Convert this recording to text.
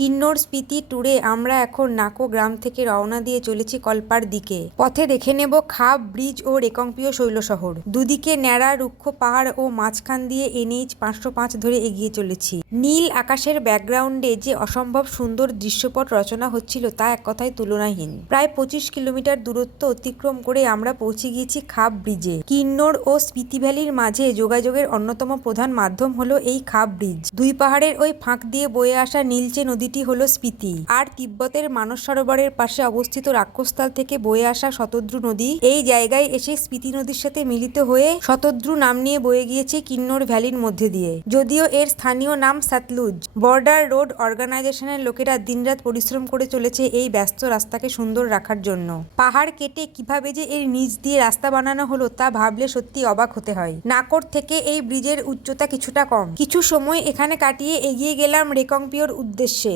কিন্নর স্পিতি ট্যুরে আমরা এখন নাকো গ্রাম থেকে রওনা দিয়ে চলেছি কল্পার দিকে। পথে দেখে নেব খাপ ব্রিজ ও রেকংপিও শৈলশহর। দুদিকে ন্যাড়া, রুক্ষ পাহাড় ও মাঝখান দিয়ে এনএইচ পাঁচশো পাঁচ ধরে এগিয়ে চলেছি। নীল আকাশের ব্যাকগ্রাউন্ডে যে অসম্ভব সুন্দর দৃশ্যপট রচনা হচ্ছিল তা এক কথায় তুলনাহীন। প্রায় পঁচিশ কিলোমিটার দূরত্ব অতিক্রম করে আমরা পৌঁছে গিয়েছি খাপ ব্রিজে। কিন্নর ও স্পিতি ভ্যালির মাঝে যোগাযোগের অন্যতম প্রধান মাধ্যম হলো এই খাপ ব্রিজ। দুই পাহাড়ের ওই ফাঁক দিয়ে বয়ে আসা নীলচে নদীটি হলো স্পিতি আর তিব্বতের মানস সরোবরের পাশে অবস্থিত রাক্ষসতাল থেকে বয়ে আসা শতদ্রু নদী, এই জায়গায় এসে স্পিতি নদীর সাথে মিলিত হয়ে শতদ্রু নাম নিয়ে বয়ে গিয়েছে কিন্নর ভ্যালির মধ্যে দিয়ে। যদিও এর স্থানীয় নাম সাতলুজ। বর্ডার রোড অর্গানাইজেশনের লোকেরা দিনরাত পরিশ্রম করে চলেছে এই ব্যস্ত রাস্তাকে সুন্দর রাখার জন্য। পাহাড় কেটে কীভাবে যে এর নিচ দিয়ে রাস্তা বানানো হলো তা ভাবলে সত্যি অবাক হতে হয়। নাকর থেকে এই ব্রিজের উচ্চতা কিছুটা কম। কিছু সময় এখানে কাটিয়ে এগিয়ে গেলাম রেকংপিওর উদ্দেশ্যে।